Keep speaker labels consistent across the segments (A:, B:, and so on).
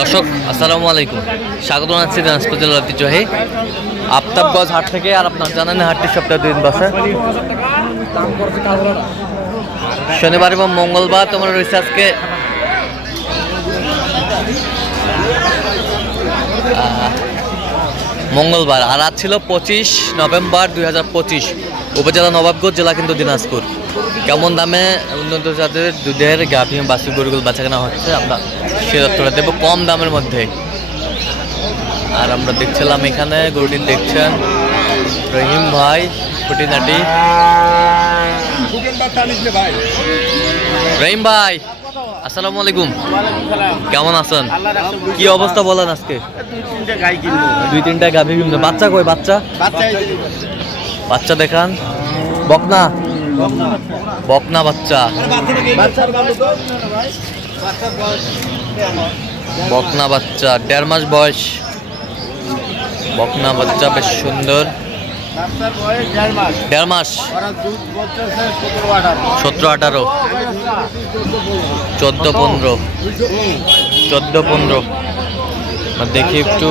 A: দর্শক, আসসালামু আলাইকুম। স্বাগত জানাচ্ছি দিনাজপুর ঐতিহ্যবাহী আফতাবগঞ্জ হাট থেকে, আর আপনার জানেন হাটটি সপ্তাহে দুই দিন বসে। শনিবার এবং মঙ্গলবার তোমার রয়েছে আজকে। মঙ্গলবার, আর আজ ছিল পঁচিশ নভেম্বর দুই হাজার পঁচিশ। উপজেলা নবাবগঞ্জ জেলা কিন্তু দিনাজপুর। কেমন দামে উন্নত জাতের দুধের গাভী বাছুর গরুগুলো বাচ্চা কেনা হচ্ছে আমরা সে তথ্যটা দেবো কম দামের মধ্যে। আর আমরা দেখছিলাম এখানে গরুটি দেখছেন? রহিম ভাই খুঁটিনাটি। রহিম ভাই আসসালামু আলাইকুম। কেমন আছেন? কি অবস্থা বলেন আজকে? দুই তিনটা গাভী কিনবে বাচ্চা কই বাচ্চা? বাচ্চা দেখান। বকনা? বকনা বাচ্চা। বকনা বাচ্চা, দেড় মাস বয়স। বকনা বাচ্চা বেশ সুন্দর। দেড় মাস। সতেরো আঠারো। চোদ্দ পনেরো। চোদ্দ পনেরো। দেখি একটু।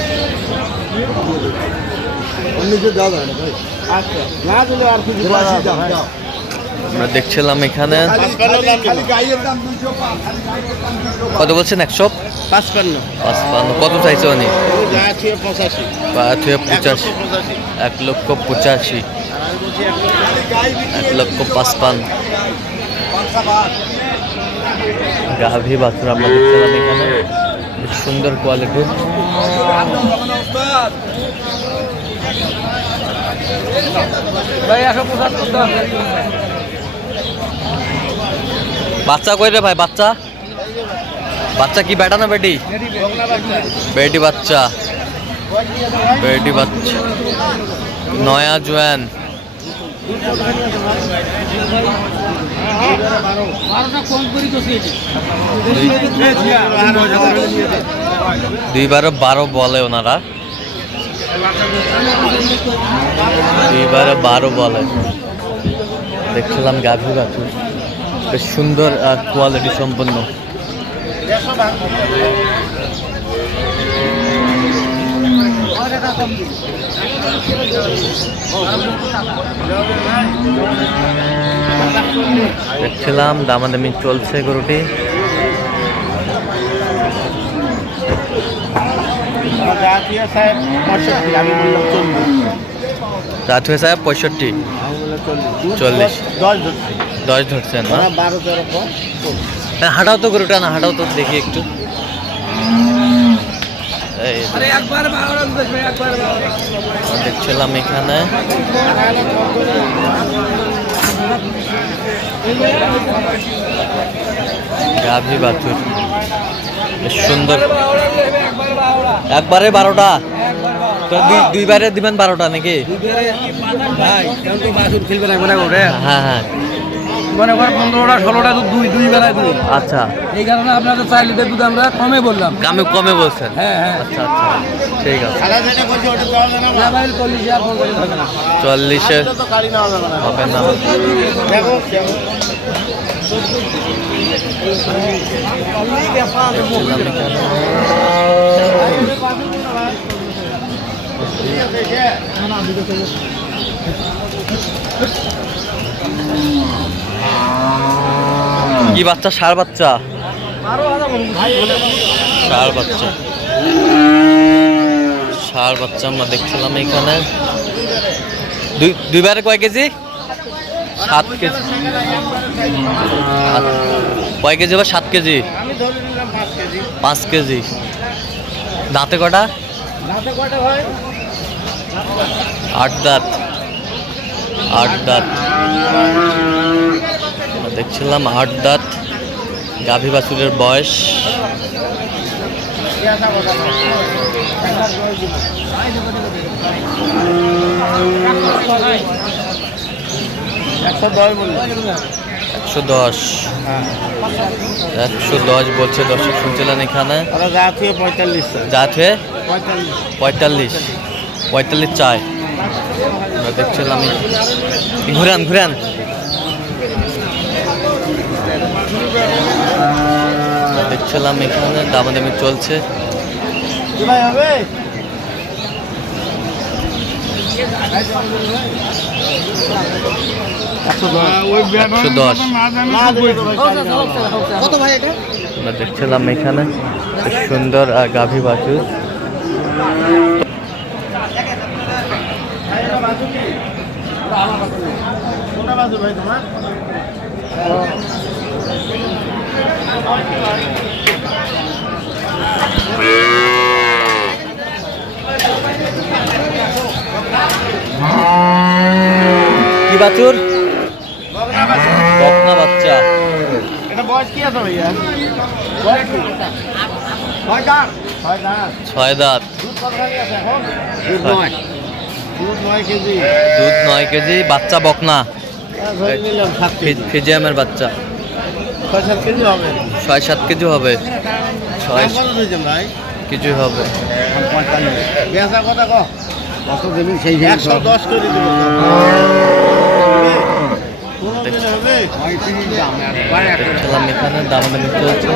B: আচ্ছা না দিলে আর কিছু
A: আমরা দেখছিলাম এখানে। কত বলছেন একশো?
B: পাঁচপান্ন
A: পাঁচপান্ন। কত চাইছে উনি?
B: পঁচাশি।
A: পাঁচ পঁচাশি।
B: পঁচাশি।
A: এক লক্ষ পঁচাশি। এক লক্ষ পাঁচপান্ন। গাভী বাছুর আমরা দেখছিলাম এখানে। সুন্দর কোয়ালিটির বাচ্চা কই রে ভাই, বাচ্চা? বাচ্চা কি বেটা না বেটি? বেটি বাচ্চা। বেটি বাচ্চা। নয়া জোয়ান। দুইবারও বারো বলে ওনারা। দুইবারে বারো বলে দেখছিলাম গাভী বাছুর। বেশ সুন্দর কোয়ালিটি সম্পন্ন। দেখছিলাম দামাদামি চলছে গরুটি।
B: জাতীয় সাহেব পঁয়ষট্টি আমি বললাম চল্লিশ।
A: রাত সাহেব পঁয়ষট্টি।
B: চল্লিশ।
A: চল্লিশ।
B: দশ ধরছি।
A: দশ ধরছেন না?
B: ওরা বারো তেরো
A: হ্যাঁ, হাঁটাও তো গরুটা না হাঁটাও তো দেখি একটু। দেখছিলাম এখানে। গাভী বেশ সুন্দর। একবারে বারোটা? তো দুই দুইবারে দিবেন বারোটা নাকি?
B: মনে
A: হ্যাঁ হ্যাঁ।
B: মনে করে পনেরোটা ষোলোটা দুধ দুই দুই বেলায় দুধ
A: আচ্ছা।
B: এই কারণে আপনাদের চার লিটার দুধ আমরা কমে বললাম।
A: আমি কমে বলছেন?
B: হ্যাঁ হ্যাঁ।
A: আচ্ছা আচ্ছা। ঠিক আছে।
B: চল্লিশ
A: হবে না। কি বাচ্চা? সার বাচ্চা? সার বাচ্চা। সার বাচ্চা আমরা দেখছিলাম এখানে। দুই দুইবারে কয় কেজি? সাত কেজি। কয় কেজি বা সাত কেজি।
B: পাঁচ কেজি।
A: দাঁতে কটা? আট দাঁত। আট দাঁত। দেখছিলাম আট দাঁত। গাভী বাছুরের বয়স।
B: একশো দশ
A: একশো দশ।
B: হ্যাঁ।
A: একশো দশ বলছে দর্শক শুনছিলেন এখানে?
B: পঁয়তাল্লিশ।
A: যাতে
B: পঁয়তাল্লিশ।
A: পঁয়তাল্লিশ। আমরা দেখছিলাম ঘুরান ঘুরান। দেখছিলাম এখানে দামাদামি চলছে।
B: কি ভাই হবে একশো দশ
A: একশো দশ
B: না দিলে তো ভাই কত ভাই এটা
A: আমরা দেখছিলাম এখানে সুন্দর গাভী বাছুর।
B: ভাই তোমার
A: বাছুর।
B: বকনা
A: বাচ্চা।
B: এটা বয়স কি আছে ভাইয়া? ছয় দাঁত। দুধ
A: নয়।
B: কেজি।
A: দুধ নয় কেজি বাচ্চা বকনা।
B: কেজি।
A: ফিজিয়ামের বাচ্চা।
B: ছয় সাত কেজি হবে।
A: ছয় সাত কেজি হবে। কেজি হবে।
B: কথা কো। কত দেবেন সেই একশো দশ করে
A: দেখছিলাম এখানে দামাদামি চলছে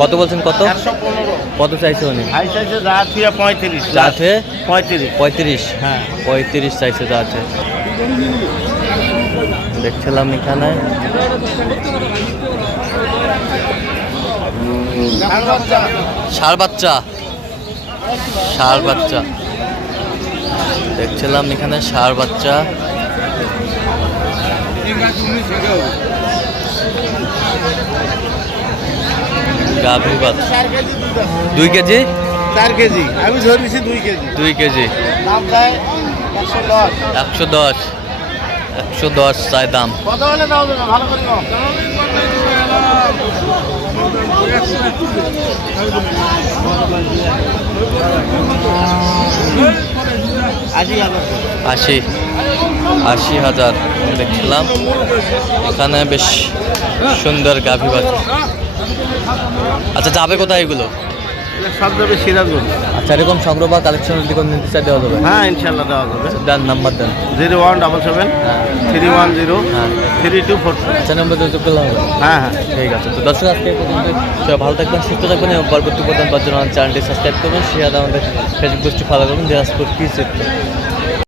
A: কত বলছেন কত কত চাইছে উনি
B: পঁয়ত্রিশ
A: যাতে
B: পঁয়ত্রিশ।
A: পঁয়ত্রিশ?
B: হ্যাঁ।
A: পঁয়ত্রিশ চাইছে দেখছিলাম এখানে। ষাঁড় বাচ্চা। ষাঁড় বাচ্চা। দেখছিলাম এখানে ষাঁড় বাচ্চা। গাভী বাচ্চা। দুই কেজি?
B: চার কেজি। আমি ধরেছি দুই কেজি।
A: দুই কেজি।
B: একশো দশ।
A: একশো দশ। চাই দাম।
B: কত হলে দেবে ভালো করে আশি
A: আশি হাজার দেখলাম। এখানে বেশ সুন্দর গাভী বাচ্চা। আচ্ছা যাবে কোথায় এগুলো?
B: সব যাবে সিরাজগঞ্জ।
A: আচ্ছা এরকম সংগ্রহ বা কালেকশন যদি কোনো নির্দিষ্ট দেওয়া যাবে?
B: হ্যাঁ ইনশাল্লাহ দেওয়া যাবে।
A: দেন নাম্বার দেন।
B: জিরো ওয়ান ডাবল সেভেন
A: হ্যাঁ।
B: থ্রি ওয়ান জিরো
A: হ্যাঁ।
B: থ্রি টু ফোর
A: আচ্ছা নাম্বার দিয়ে হবে
B: হ্যাঁ হ্যাঁ।
A: ঠিক আছে তো দর্শক আজকে পর্যন্ত সবাই ভালো থাকবেন সুস্থ থাকবেন এবং পরবর্তী প্রধান পাওয়ার জন্য চ্যানেলটি সাবস্ক্রাইব করবেন শেয়ার আমাদের ফেসবুক পেজটি ফলো করবেন দিনাজপুর কি